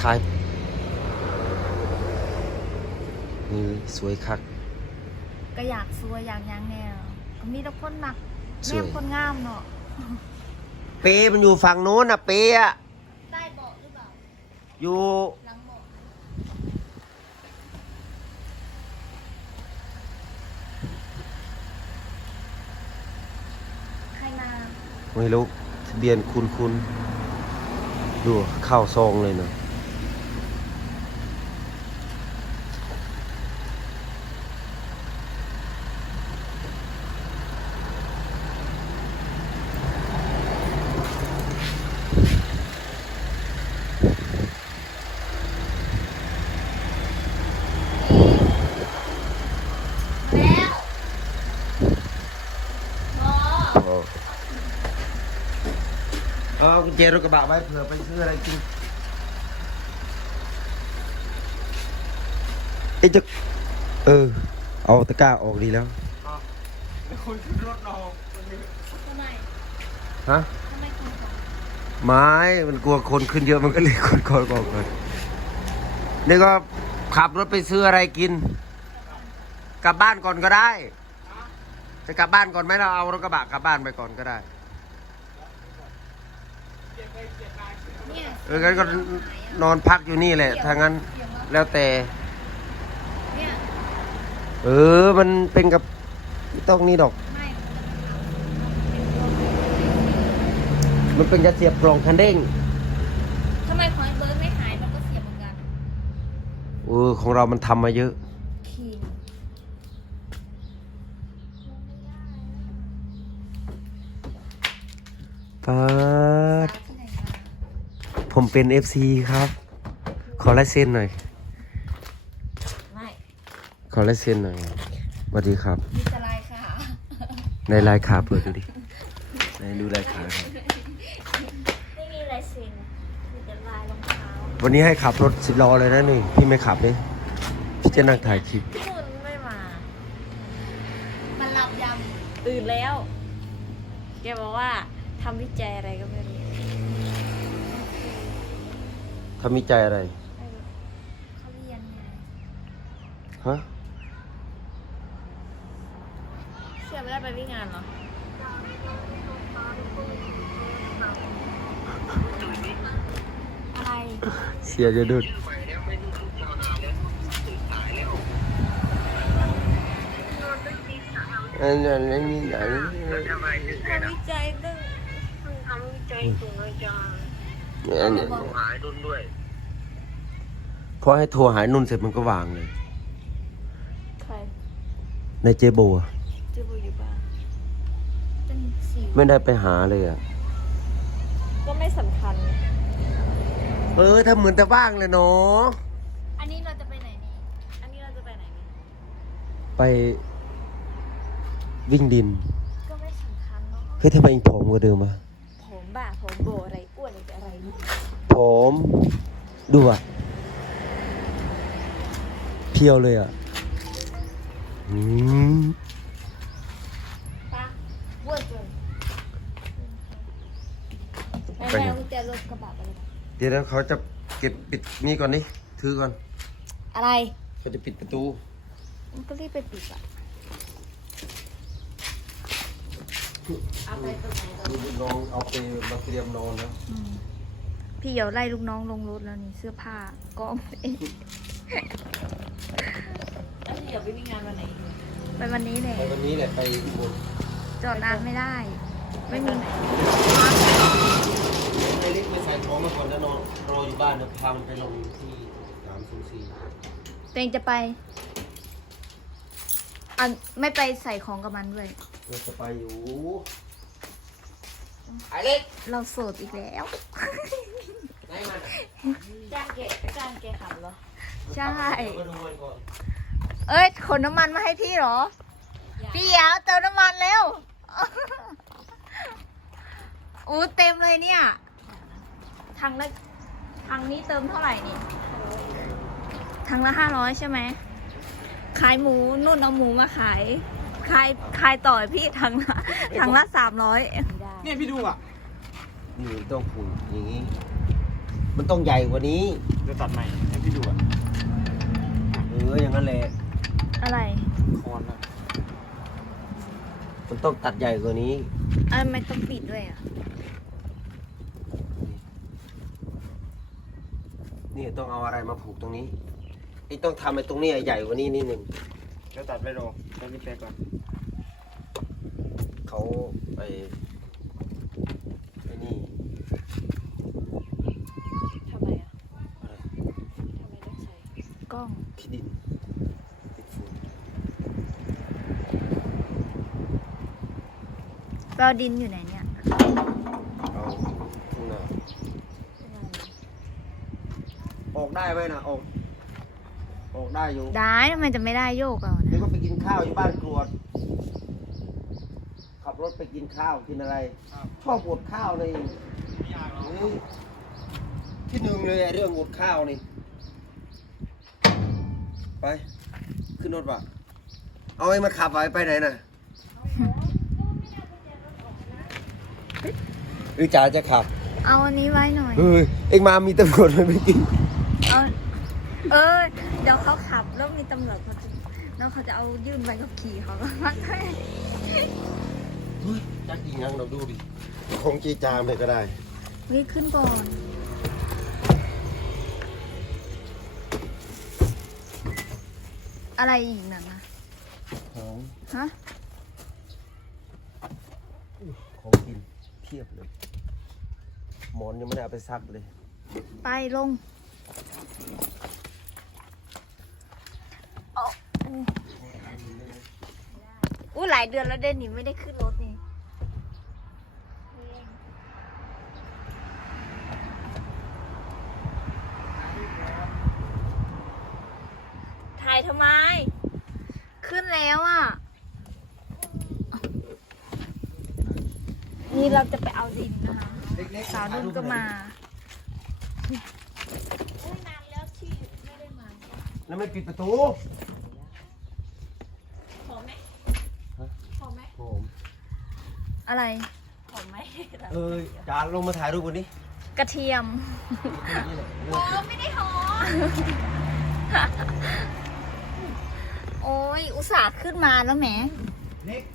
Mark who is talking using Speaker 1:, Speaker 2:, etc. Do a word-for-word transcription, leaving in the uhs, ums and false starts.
Speaker 1: ถ่ายนี่สวยคัก
Speaker 2: ก็อยากสวยอย่างยังแนวมีแต่คนหนักแนวคนงามเนาะ
Speaker 1: เปมันอยู่ฝั่งโน้นนะเปอะ
Speaker 2: ใต้เบาะหรือเปล่า
Speaker 1: อยู่
Speaker 2: หลังเบาะใครมา
Speaker 1: ไม่รู้ทะเบียนคุณคุณดูเข้าซองเลยเนาะเอากุญแจรถกระบะไว้เผื่อไปซื้ออะไรกินไอ้จะเออเอาตะกร้าออกดีแล้วคนขึ้นรถเรา
Speaker 2: ทำไม
Speaker 1: ฮะ
Speaker 2: ทำไมคนก่อน
Speaker 1: ไม้มันกลัวคนขึ้นเยอะมันก็เลยคนก่อนก่อนก่อนนี่ก็ขับรถไปซื้ออะไรกินกลับบ้านก่อนก็ได้จะกลับบ้านก่อนไหมเราเอารถกระบะกลับบ้านไปก่อนก็ได้เอองั้นก็นอนพักอยู่นี่แหละถ้างั้นแล้วแต่เออมันเป็นกับไม่ต้องนี่ดอกมันเป็นกระเสียบกล่องคันเด้ง
Speaker 2: ทำไมของเบิร์ดไม่หายมันก็เสียบเหมือนกัน
Speaker 1: เออของเรามันทำมาเยอะปัดผมเป็น เอฟ ซี ครับขอลายเซ็นหน่อย
Speaker 2: ไม่
Speaker 1: ขอลายเซ็นหน่อยสวัสดีครับ
Speaker 2: มีแต่ลายขา
Speaker 1: ในลายขาเปิดดูดิในดูลายขาครับ
Speaker 2: ไม่มีลายเซ็นมีแต่ลายรองเท้า
Speaker 1: วันนี้ให้ขับรถสิบล้อเลยนะนี่พี่ไม่ขับเลยพี่จะนั่งถ่ายคลิป
Speaker 2: พี่นุ่นไม่มามันหลับยำตื่นแล้วแกบอกว่าทำวิจัยอะไรก็ไม่รู้
Speaker 1: ทำวิจัยอะไร
Speaker 2: เขาเรียนไง
Speaker 1: ฮะ
Speaker 2: เชื่อไม่ได้ไปวิ่งงานเหรออะไร
Speaker 1: เสียจะดุดอันนั้นอันนี้อันนี้
Speaker 2: ทำวิจัยตึ้ง
Speaker 3: ทำวิจัยส่งอาจารย์
Speaker 1: อันนี้
Speaker 3: หายนุ่นด้วย
Speaker 1: พอให้โทรหายนุ่นเสร็จมันก็วางเลย
Speaker 2: ใคร
Speaker 1: ในเจโบ
Speaker 2: เจโบอยู่บ้าน
Speaker 1: ไม่ได้ไปหาเลยอ่ะ
Speaker 2: ก็ไม่สำคัญ
Speaker 1: เออถ้าเหมือนแต่ว่างเลยเนาะ
Speaker 2: อันนี้เราจะไปไหนนี่อันนี้เราจะไปไหนนี่
Speaker 1: ไปวิ่งดิน
Speaker 2: ก็ไม่สำคัญเนาะ
Speaker 1: เฮ้ยทำไมอิงผอมกว่าเดิมอ่ะ
Speaker 2: ผมบ้าผมโบอะไรอ้วนอะไรนี่
Speaker 1: ผมดูอ่ะเพียวเลยอ่ะอืม
Speaker 2: ปะอ้วนจนแม่กุญแจรถกระบะไปเลย
Speaker 1: เดี๋ยวเขาจะเก็บปิดนี่ก่อนนี่ถือก่อน
Speaker 2: อะไร
Speaker 1: เขาจะปิดประตู
Speaker 2: มันก็รีบไปปิดอ่ะเอาไปตรงไหน
Speaker 1: ลูกน้องเอาไปมาเตรียมนอนแล้ว
Speaker 2: พี่เดี๋ยวไล่ลูกน้องลงรถแล้วนี่เสื้อผ้ากองเองแล้วพี่เดี๋ยวไปวิ่งงานวันไหนไปวันนี้แหละ
Speaker 1: ไปวันนี้แหละไปอุบล
Speaker 2: จอดนานไม่ได้ไม่มี
Speaker 1: ไอ้เล็กไปใส่ของมาก่อนจะนอนรออยู่บ้านนะพามันไปลงที่สามศูนย์สี่
Speaker 2: ตัวเองจะไปอันไม่ไปใส่ของกับมันด้วย
Speaker 1: เราจะไปอยู่ไอ้เล็ก
Speaker 2: เราโสดอีกแล้วจ้างเกะจ้างเกะขับเหรอใช่เอ้ยขนน้ำมันมาให้พี่เหรอพี่ยาวเติมน้ำมันเร็วอู้เต็มเลยเนี่ยทางละทางนี้เติมเท่าไหร่นี่ทางละห้าร้อยใช่ไหมขายหมูนุ่นเอาหมูมาขายขายขายต่อยพี่ทางละทางละสามร้อย
Speaker 3: เนี่ยพี่ดูอ่ะ
Speaker 1: นี่ต้องผูกอย่างนี้มันต้องใหญ่กว่านี้
Speaker 4: จะตัดใหม่ให้พี่ดูอ่ะ
Speaker 1: เอออย่างนั้นแหละ
Speaker 2: อะไร
Speaker 4: คอนนะ
Speaker 1: มันต้องตัดใหญ่กว่านี้
Speaker 2: อะไรไม่ต้องปิดด้วยอ่ะ
Speaker 1: นี่ต้องเอาอะไรมาผูกตรงนี้ไอ้ต้องทำไอ้ตรงนี้ใหญ่กว่านี้นิดหนึ่ง
Speaker 4: จะตัดไปรอให้พี่แป๊กก่อน
Speaker 1: เขาไอ้ไอ้นี่
Speaker 2: ทำไมอ่ะ
Speaker 1: อะไร
Speaker 2: ทำไมต้องใช้กล้อง
Speaker 1: ขี้ดินติดฝุ่น
Speaker 2: เราดินอยู่ไหนเนี่ย
Speaker 1: เอาทุ่งนาออกได้ไหมนะออก ออกได้อยู่
Speaker 2: ได้ทำไมจะไม่ได้โยกเอา
Speaker 1: เดี๋ยว
Speaker 2: นะ
Speaker 1: ก็ไปกินข้าวอยู่บ้านกรวด ขับรถไปกินข้าวกินอะไร ชอบอดข้าวเลย
Speaker 4: ไม่ยากหรอก
Speaker 1: เฮ้ยที่หนึ่งเลยอะเรื่องอดข้าวนี่ ไป ขึ้นรถว่ะ เอาไอ้มาขับไปไปไหนน่ะหรือจ๋าจะขับ
Speaker 2: เอาอันนี้ไว้หน่อย
Speaker 1: เฮ้ย เอ็งมามีตำรวจไหมไม่กิน
Speaker 2: เอาเออ เดี๋ยวเขาขับแล้วมีตำรวจเขาจะแล้วเขาจะเอายื่นใบขับขี่เขาก็มัดให้
Speaker 1: เฮ้ยจักยิงยังเราดูดิ คงจีจามเลยก็ได้
Speaker 2: นี่ขึ้นก่อน อะไรอีกนั่นนะ
Speaker 1: ของ
Speaker 2: ฮะ
Speaker 1: ของกินเทียบเลย หมอนยังไม่ได้เอาไปซักเลย
Speaker 2: ไปลงเอาอู้อู้หลายเดือนแล้วเดนนี่ไม่ได้ขึ้นรถนี่ถ่ายทำไม ขึ้นแล้วอ่ะ นี่เราจะไปเอาดินนะคะ สาวนุ่นก็มาอุ้ยนานแล้วที่ไม่ได้มา
Speaker 1: แล้วไม่ปิดประตู
Speaker 2: หอมไหม
Speaker 1: ฮะ
Speaker 2: หอมไหม
Speaker 1: ผม
Speaker 2: อะไรหอมไหม
Speaker 1: เอ้ยจานลงมาถ่ายรูปวันนี้
Speaker 2: กระเทียม
Speaker 1: นี่แหละ
Speaker 2: หอมไม่ได้หอม โอ้ยอุตส่าห์ขึ้นมาแล้วแหม
Speaker 1: เล็ก